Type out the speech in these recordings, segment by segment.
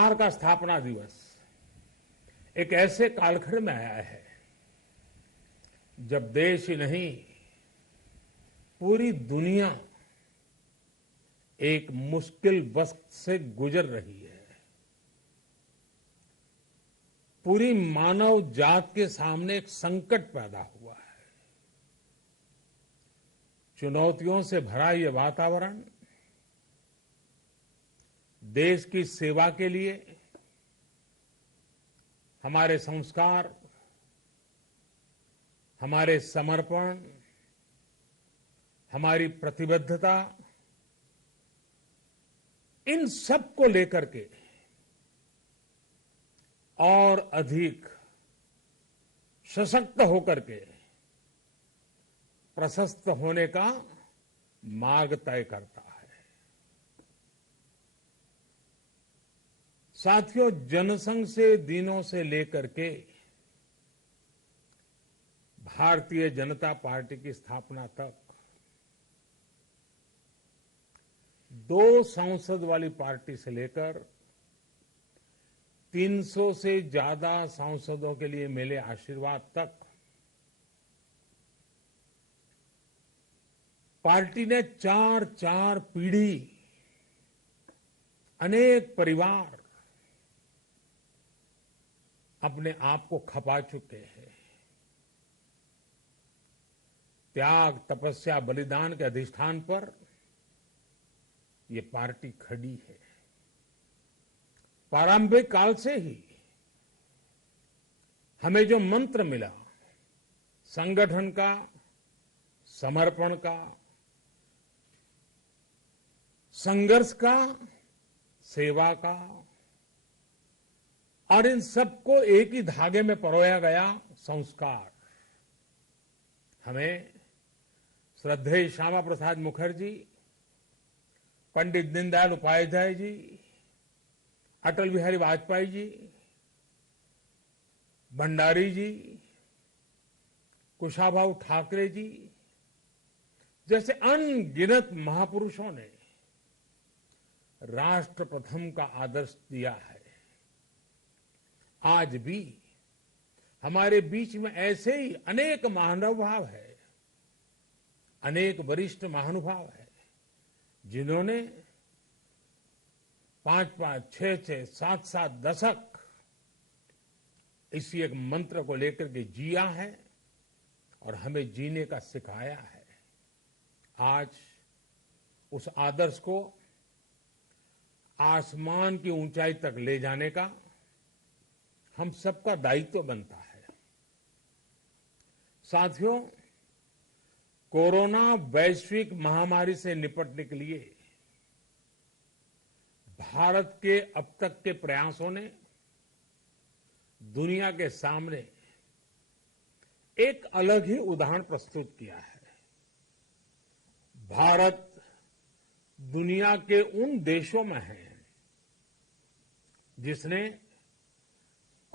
सरकार का स्थापना दिवस एक ऐसे कालखंड में आया है जब देश ही नहीं पूरी दुनिया एक मुश्किल वक्त से गुजर रही है। पूरी मानव जात के सामने एक संकट पैदा हुआ है। चुनौतियों से भरा ये वातावरण देश की सेवा के लिए हमारे संस्कार, हमारे समर्पण, हमारी प्रतिबद्धता, इन सब को लेकर के और अधिक सशक्त होकर के प्रशस्त होने का मार्ग तय करता है। साथियों, जनसंघ से दिनों से लेकर के भारतीय जनता पार्टी की स्थापना तक 2 सांसद वाली पार्टी से लेकर 300 से ज्यादा सांसदों के लिए मिले आशीर्वाद तक पार्टी ने 4 पीढ़ी, अनेक परिवार अपने आप को खपा चुके हैं। त्याग, तपस्या, बलिदान के अधिष्ठान पर ये पार्टी खड़ी है। प्रारंभिक काल से ही हमें जो मंत्र मिला, संगठन का, समर्पण का, संघर्ष का, सेवा का, और इन सबको एक ही धागे में परोया गया संस्कार, हमें श्रद्धेय श्यामा प्रसाद मुखर्जी, पंडित दीनदयाल उपाध्याय जी, अटल बिहारी वाजपेयी जी, भंडारी जी, कुशाभाऊ ठाकरे जी जैसे अनगिनत महापुरुषों ने राष्ट्र प्रथम का आदर्श दिया है। आज भी हमारे बीच में ऐसे ही अनेक महानुभाव है, अनेक वरिष्ठ महानुभाव है जिन्होंने 5-5, 6-6, 7-7 दशक इसी एक मंत्र को लेकर के जिया है और हमें जीने का सिखाया है। आज उस आदर्श को आसमान की ऊंचाई तक ले जाने का हम सबका दायित्व बनता है। साथियों, कोरोना वैश्विक महामारी से निपटने के लिए भारत के अब तक के प्रयासों ने दुनिया के सामने एक अलग ही उदाहरण प्रस्तुत किया है। भारत दुनिया के उन देशों में है जिसने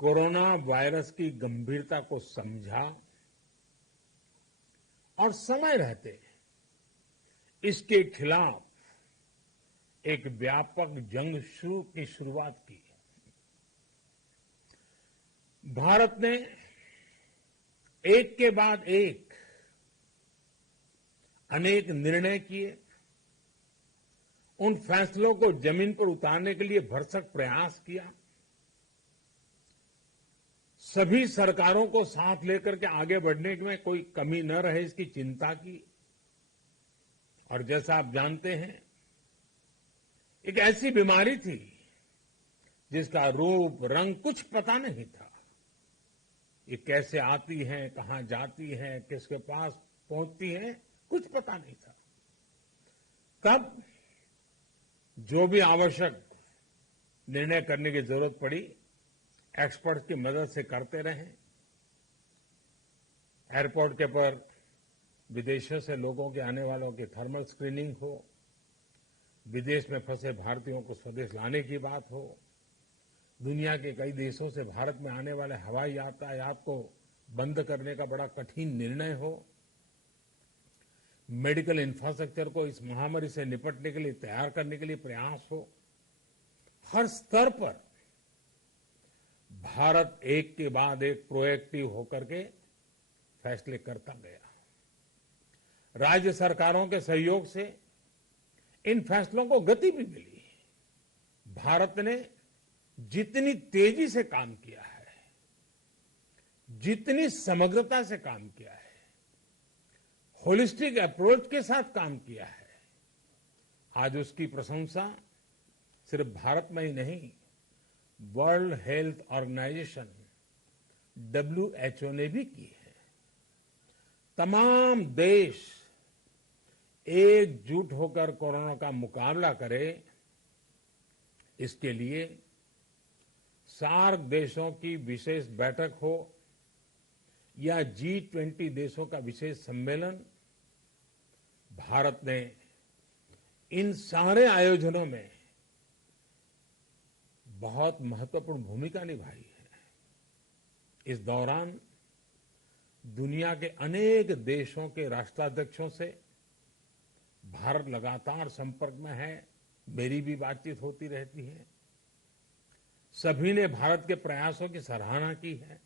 कोरोना वायरस की गंभीरता को समझा और समय रहते इसके खिलाफ एक व्यापक जंग की शुरुआत की। भारत ने एक के बाद एक अनेक निर्णय किए, उन फैसलों को जमीन पर उतारने के लिए भरसक प्रयास किया, सभी सरकारों को साथ लेकर के आगे बढ़ने में कोई कमी न रहे इसकी चिंता की। और जैसा आप जानते हैं, एक ऐसी बीमारी थी जिसका रूप रंग कुछ पता नहीं था। ये कैसे आती है, कहां जाती है, किसके पास पहुंचती है, कुछ पता नहीं था। तब जो भी आवश्यक निर्णय करने की जरूरत पड़ी, एक्सपर्ट की मदद से करते रहे। एयरपोर्ट के पर विदेशों से लोगों के आने वालों की थर्मल स्क्रीनिंग हो, विदेश में फंसे भारतीयों को स्वदेश लाने की बात हो, दुनिया के कई देशों से भारत में आने वाले हवाई यातायात को बंद करने का बड़ा कठिन निर्णय हो, मेडिकल इंफ्रास्ट्रक्चर को इस महामारी से निपटने के लिए तैयार करने के लिए प्रयास हो, हर स्तर पर भारत एक के बाद एक प्रोएक्टिव होकर के फैसले करता गया। राज्य सरकारों के सहयोग से इन फैसलों को गति भी मिली। भारत ने जितनी तेजी से काम किया है, जितनी समग्रता से काम किया है, होलिस्टिक अप्रोच के साथ काम किया है, आज उसकी प्रशंसा सिर्फ भारत में ही नहीं, वर्ल्ड हेल्थ ऑर्गेनाइजेशन WHO ने भी की है। तमाम देश एकजुट होकर कोरोना का मुकाबला करें, इसके लिए सार्क देशों की विशेष बैठक हो या G20 देशों का विशेष सम्मेलन, भारत ने इन सारे आयोजनों में बहुत महत्वपूर्ण भूमिका निभाई है। इस दौरान दुनिया के अनेक देशों के राष्ट्राध्यक्षों से भारत लगातार संपर्क में है। मेरी भी बातचीत होती रहती है। सभी ने भारत के प्रयासों की सराहना की है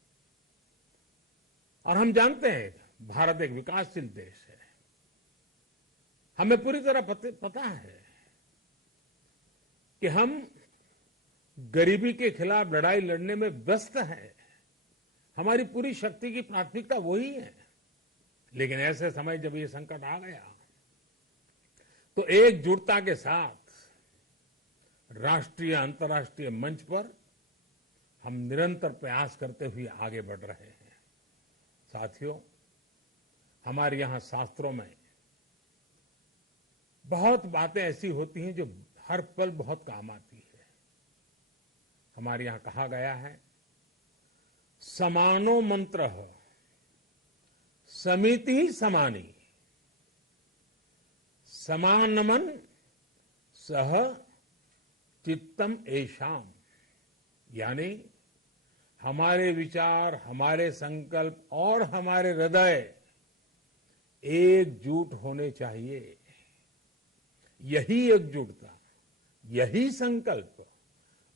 और हम जानते हैं भारत एक विकासशील देश है। हमें पूरी तरह पता है कि हम गरीबी के खिलाफ लड़ाई लड़ने में व्यस्त हैं। हमारी पूरी शक्ति की प्राथमिकता वही है। लेकिन ऐसे समय जब ये संकट आ गया तो एकजुटता के साथ राष्ट्रीय अंतर्राष्ट्रीय मंच पर हम निरंतर प्रयास करते हुए आगे बढ़ रहे हैं। साथियों, हमारे यहां शास्त्रों में बहुत बातें ऐसी होती हैं जो हर पल बहुत काम आती है। हमारे यहां कहा गया है, समानो मंत्रः समिति समानी, समानमन सह चित्तम एषाम। यानी हमारे विचार, हमारे संकल्प और हमारे हृदय एकजुट होने चाहिए। यही एकजुटता, यही संकल्प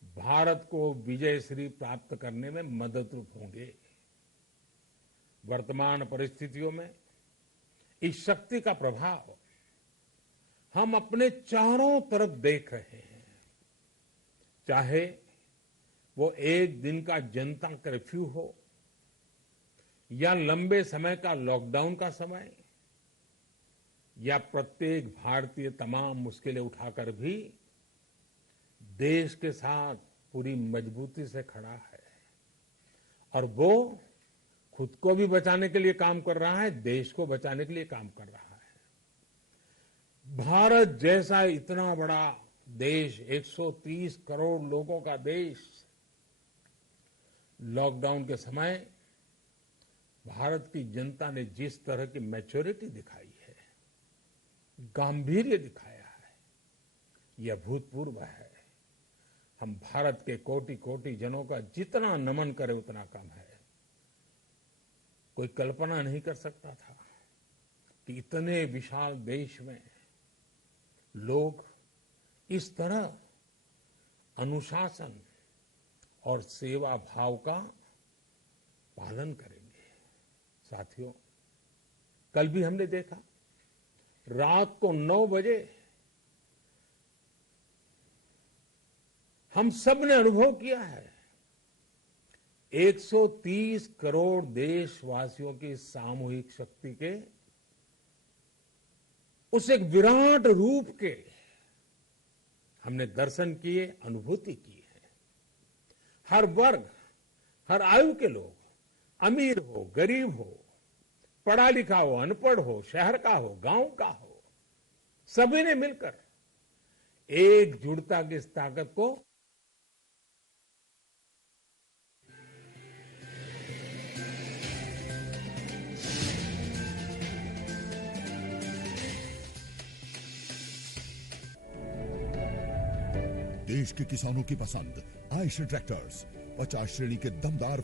भारत को विजयश्री प्राप्त करने में मददरूप होंगे। वर्तमान परिस्थितियों में इस शक्ति का प्रभाव हम अपने चारों तरफ देख रहे हैं। चाहे वो एक दिन का जनता कर्फ्यू हो या लंबे समय का लॉकडाउन का समय, या प्रत्येक भारतीय तमाम मुश्किलें उठाकर भी देश के साथ पूरी मजबूती से खड़ा है और वो खुद को भी बचाने के लिए काम कर रहा है, देश को बचाने के लिए काम कर रहा है। भारत जैसा इतना बड़ा देश, 130 करोड़ लोगों का देश, लॉकडाउन के समय भारत की जनता ने जिस तरह की मैच्योरिटी दिखाई है, गांभीर्य दिखाया है, यह अभूतपूर्व है। हम भारत के कोटि कोटि जनों का जितना नमन करें उतना कम है। कोई कल्पना नहीं कर सकता था कि इतने विशाल देश में लोग इस तरह अनुशासन और सेवा भाव का पालन करेंगे। साथियों, कल भी हमने देखा, रात को 9 बजे हम सब ने अनुभव किया है 130 करोड़ देशवासियों की सामूहिक शक्ति के उस एक विराट रूप के हमने दर्शन किए, अनुभूति की है। हर वर्ग, हर आयु के लोग, अमीर हो, गरीब हो, पढ़ा लिखा हो, अनपढ़ हो, शहर का हो, गांव का हो, सभी ने मिलकर एकजुटता की इस ताकत को देश के किसानों की पसंद आयशर ट्रैक्टर्स 50 श्रेणी के दमदार